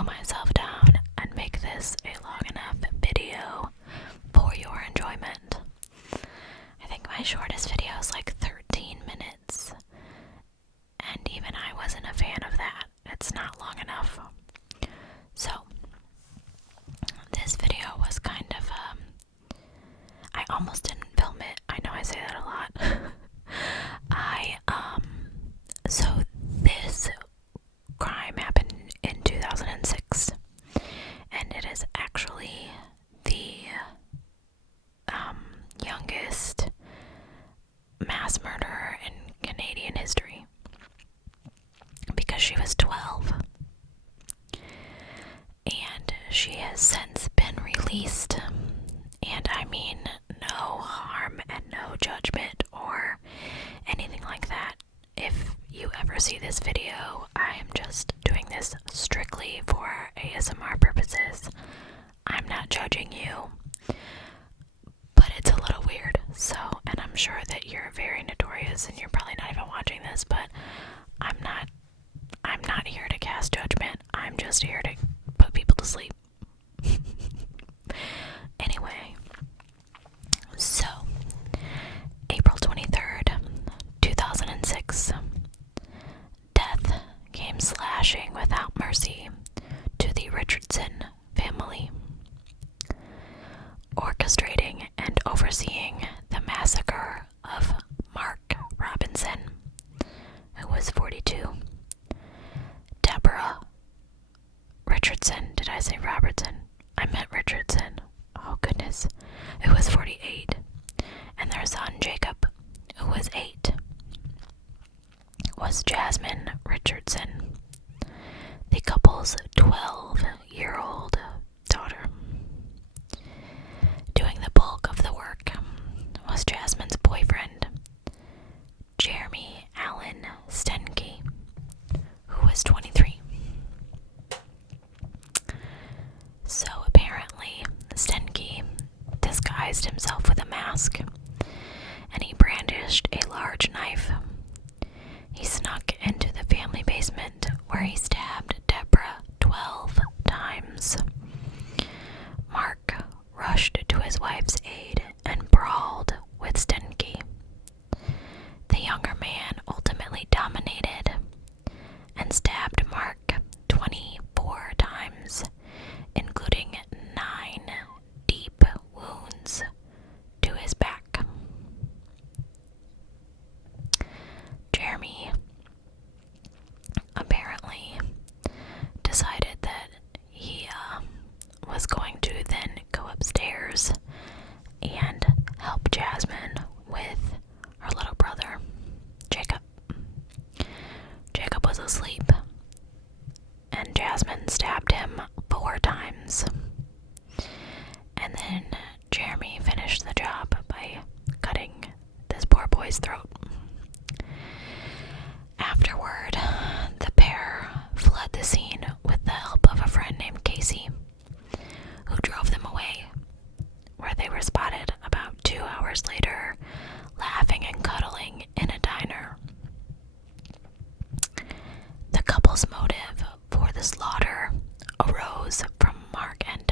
slow myself down and make this a long enough video for your enjoyment. I think my shortest video is like 13 minutes, and even I wasn't a fan of that. It's not long enough. So, this video was kind of, I almost didn't film it. I know I say that a lot. So this crime happened in 2006, and it is actually the youngest mass murder in Canadian history, because she was 12, and she has since been released, and I mean no harm and no judgment or anything like that. If you ever see this video, I am just doing this strictly for ASMR purposes. I'm not judging you, but it's a little weird. So, and I'm sure that you're very notorious and you're probably not even watching this, but I'm not here to cast judgment. I'm just here to put people to sleep. Anyway, so April 23rd, 2006, death came slashing without mercy to the Richardson family. Orchestrating and overseeing the massacre of Mark Robinson, who was 42. Deborah Richardson, did I say Robertson? I meant Richardson. Oh goodness. Who was 48. And their son Jacob, who was 8, was Jasmine Richardson, the couple's 12-year-old daughter. Doing the bulk of the work was Jasmine's boyfriend, Jeremy Allen Stenke, who was 23. So apparently, Stenke disguised himself with a mask, and he brandished a large knife. He snuck into the family basement, where he stabbed Deborah 12 times. Mark rushed to his wife's aid and brawled with Stenke. The younger man ultimately dominated and stabbed Mark 24 times, including 9 deep wounds to his back. Jeremy apparently decided that he was going to then go upstairs and help Jasmine with her little brother, Jacob. Jacob was asleep, and Jasmine stabbed him 4 times. And then Jeremy finished the job by cutting this poor boy's throat. Afterward, the pair fled the scene with the help of a friend named Casey, who drove them away, where they were spotted about 2 hours later, laughing and cuddling in a diner. The couple's motive for the slaughter arose from Mark and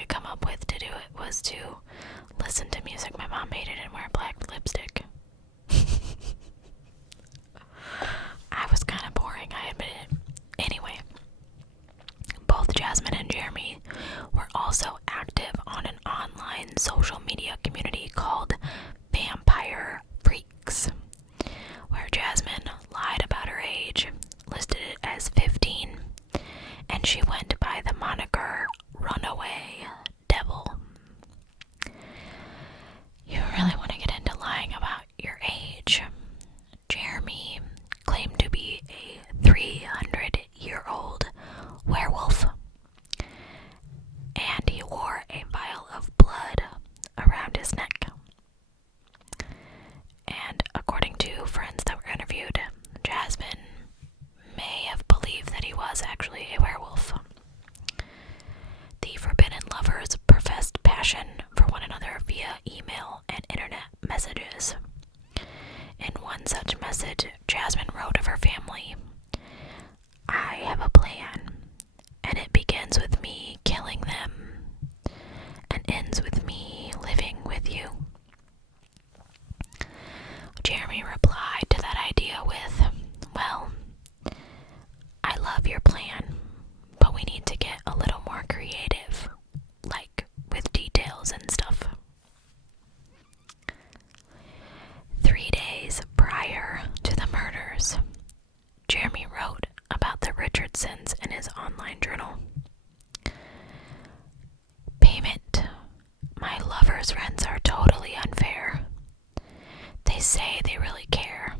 could come up with to do it was to listen to music my mom hated and wear black lipstick. I was kind of boring, I admit it. Anyway, both Jasmine and Jeremy were also active on an online social media community called Vampire Freaks, where Jasmine lied about her age, listed it as 15, and she went by the moniker Runaway Devil. You really want to get into lying about your age. Jeremy claimed to be a 300-year-old werewolf, and he wore a vial of blood around his neck. And according to friends that were interviewed, Jasmine may have believed that he was actually a werewolf. The forbidden lovers professed passion for one another via email and internet messages. In one such message, Jasmine wrote of her family, "I have a plan, and it begins with me killing them, and ends with me living with you." Jeremy replied to that idea with, "Well, I love your plan, but we need to get a little more creative, like with details and stuff." 3 days prior to the murders, Jeremy wrote about the Richardsons in his online journal. "Payment. My lovers' rents are totally unfair. They say they really care,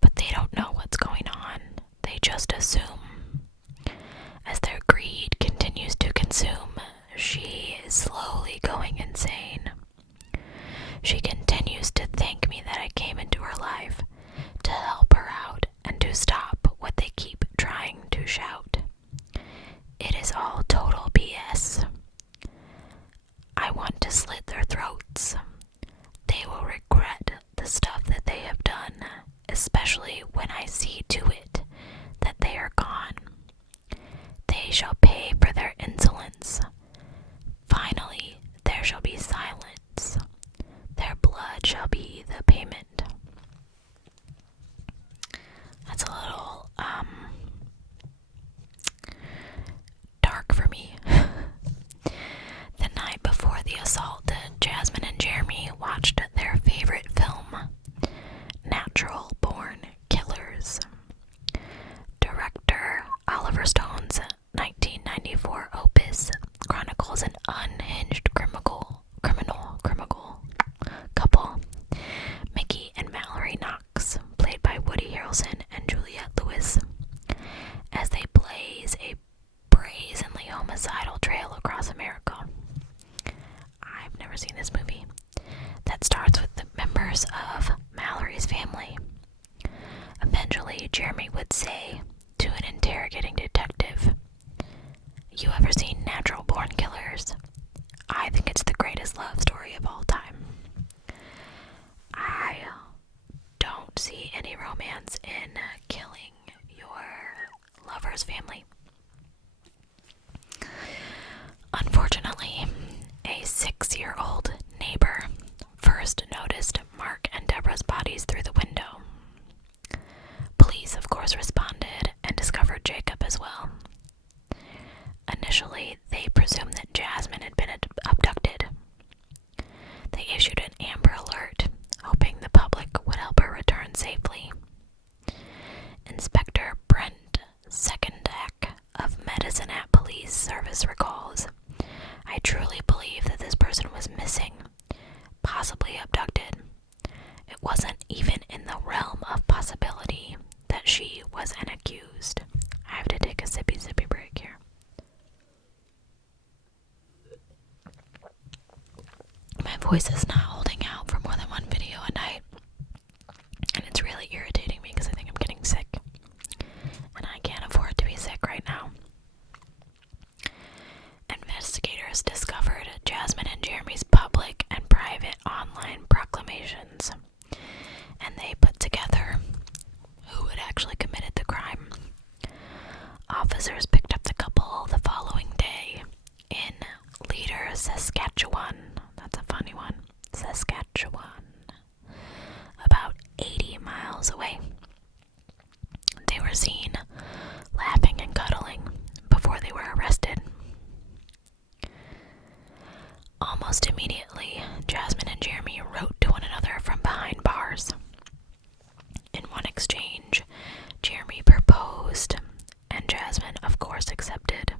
but they don't know what's going on. They just assume. As their greed continues to consume, she is slowly going insane. She continues to thank me that I came into her life to help her out and to stop what they keep trying to shout. It is all total BS. I want to slit their throats. They will regret the stuff that they have done, especially when I see to it that they are gone. They shall pay for their insolence. Finally, there shall be silence. Their blood shall be the payment." That's a little, dark for me. The night before the assault, Jasmine and Jeremy watched their favorite film, Natural Born Killers. Director Oliver Stone's 1994 opus chronicles an unhinged criminal couple, Mickey and Mallory Knox, played by Woody Harrelson and Juliette Lewis, as they blaze a brazenly homicidal trail across America. I've never seen this movie. That starts with the members of Mallory's family. Eventually, Jeremy would say to an interrogating detective, "You ever seen Natural Born Killers? I think it's the greatest love story of all time." I don't see any romance in killing your lover's family. Unfortunately, a 6-year-old neighbor first noticed Mark and Deborah's bodies through the window. Police, of course, responded and discovered Jacob as well. Initially, they presumed that Jasmine had been abducted. They issued an Amber Alert, hoping the public would help her return safely. Inspector Brent Secondak of Medicine at Police Service recalls, "I truly believe that this person was missing, possibly abducted. It wasn't even in the realm of possibility that she was an accused." I have to take a sippy break here. My voice is not holding out for more than one video a night, and it's really irritating me because I think I'm getting sick, and I can't afford to be sick right now. Investigators discovered Jasmine and Jeremy's public and private online proclamations, and they put together who had actually committed the crime. Officers picked up the couple the following day in Almost immediately, Jasmine and Jeremy wrote to one another from behind bars. In one exchange, Jeremy proposed, and Jasmine, of course, accepted.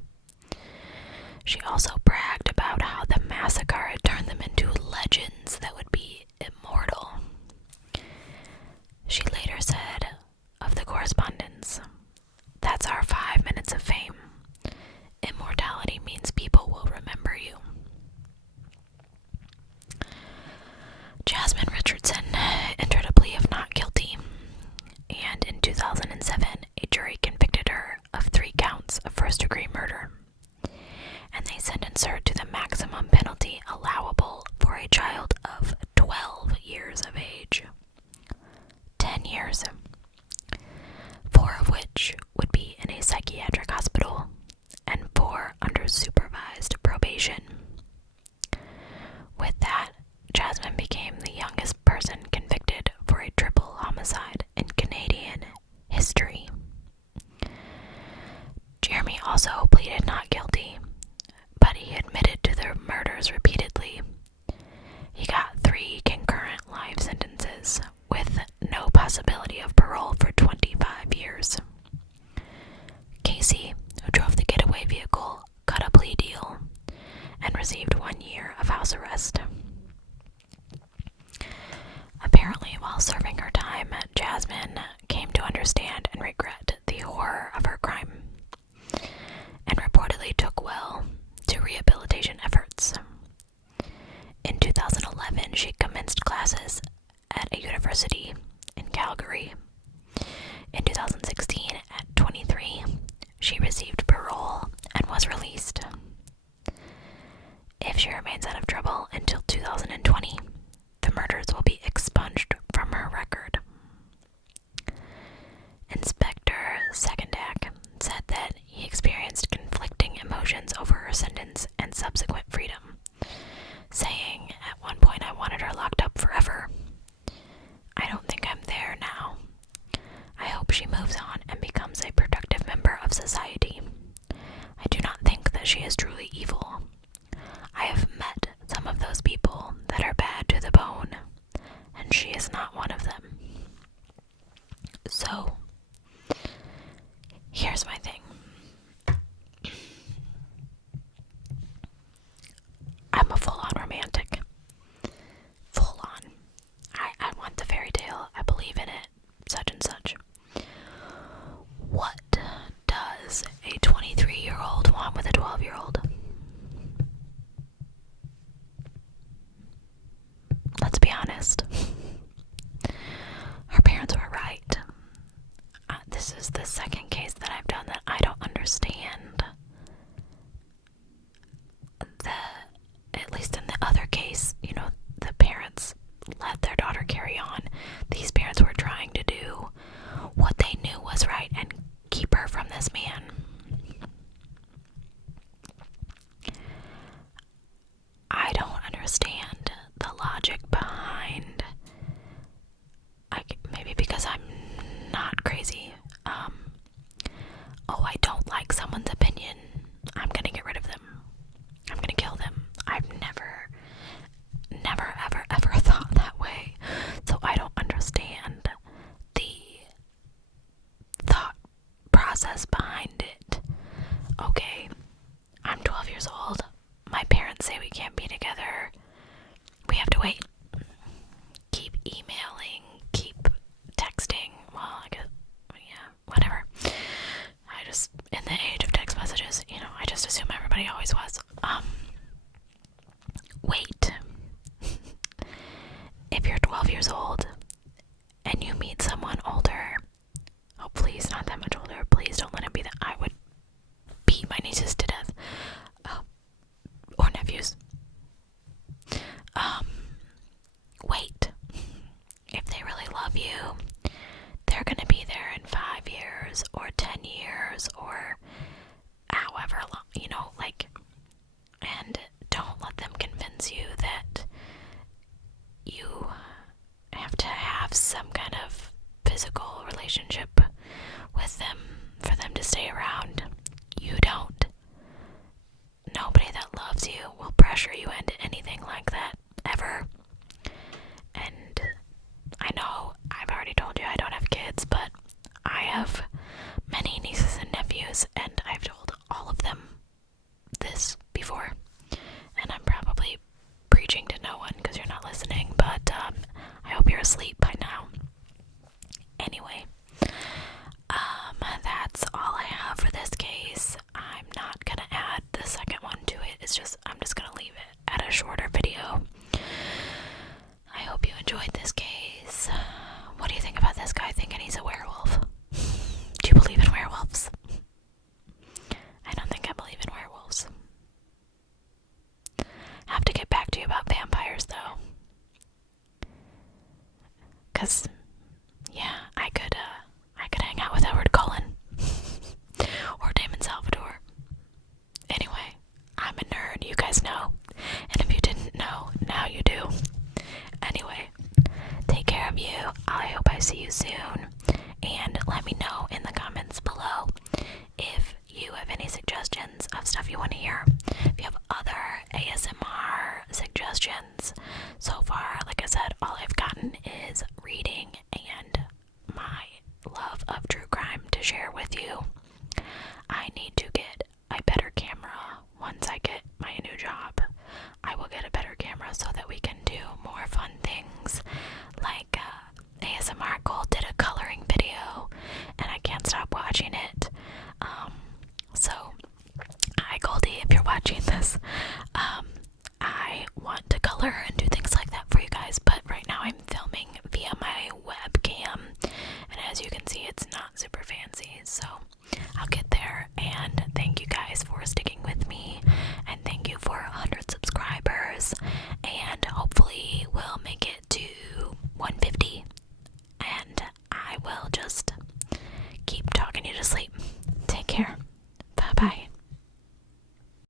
She also bragged about how the massacre had turned them into legends that would be immortal. She later said of the correspondence, "That's our 5 minutes of fame. Immortality means people will remember you." Jasmine Richardson entered a plea of not guilty, and in 2007, a jury convicted her of 3 counts of first-degree murder, and they sentenced her to the maximum penalty allowable for a child of 12 years of age. 10 years, 4 of which would be in a psychiatric hospital, and 4 under supervised probation. With that, Jasmine became the youngest person convicted for a triple homicide in Canadian history. Jeremy also pleaded not guilty, but he admitted to the murders repeatedly. He got 3 concurrent life sentences with no possibility of parole for 25 years. Casey, who drove the getaway vehicle, cut a plea deal and received 1 year of house arrest. Apparently, while serving her time, Jasmine came to understand and regret the horror of her crime, and reportedly took well to rehabilitation efforts. In 2011, she commenced classes at a university in Calgary. In 2016, at 23, she received parole and was released. If she remains out of trouble until 2020, the murders will be expunged from her record. Inspector Secondak said that he experienced conflicting emotions over her sentence and subsequent freedom, saying, "At one point I wanted her locked up forever. I don't think I'm there now. I hope she moves on and becomes a productive member of society. I do not think that she is truly evil. I have met some of those people that are bad to the bone, and she is not one of them." So, here's my thing. I'm a full-on romantic. Full-on. I want the fairy tale. I believe in it. Such and such. What does a 23-year-old want with a 12-year-old? Let's be honest. Her parents were right. This is the second case that I've done that I don't understand. At least in the other case, the parents let their daughter carry on. These parents were trying to do what they knew was right and keep her from this man. I don't understand the logic behind, maybe because I'm not crazy. I don't like someone's opinion, I'm gonna get rid of them. I'm gonna kill them. I've never, ever thought that way. So I don't understand the thought process behind it. Okay, I'm 12 years old. My parents say we can't be together. We have to wait. Keep emailing, keep texting. Well, I guess, yeah, whatever. In the age of text messages, I just assume everybody always was. Wait. If you're 12 years old and you meet someone older, hopefully he's not that much older, please don't let him be that. I would beat my nieces to death. Or nephews. Wait. If they really love you, they're gonna be there in 5 years or 10 years or however long, watching this. I want to color her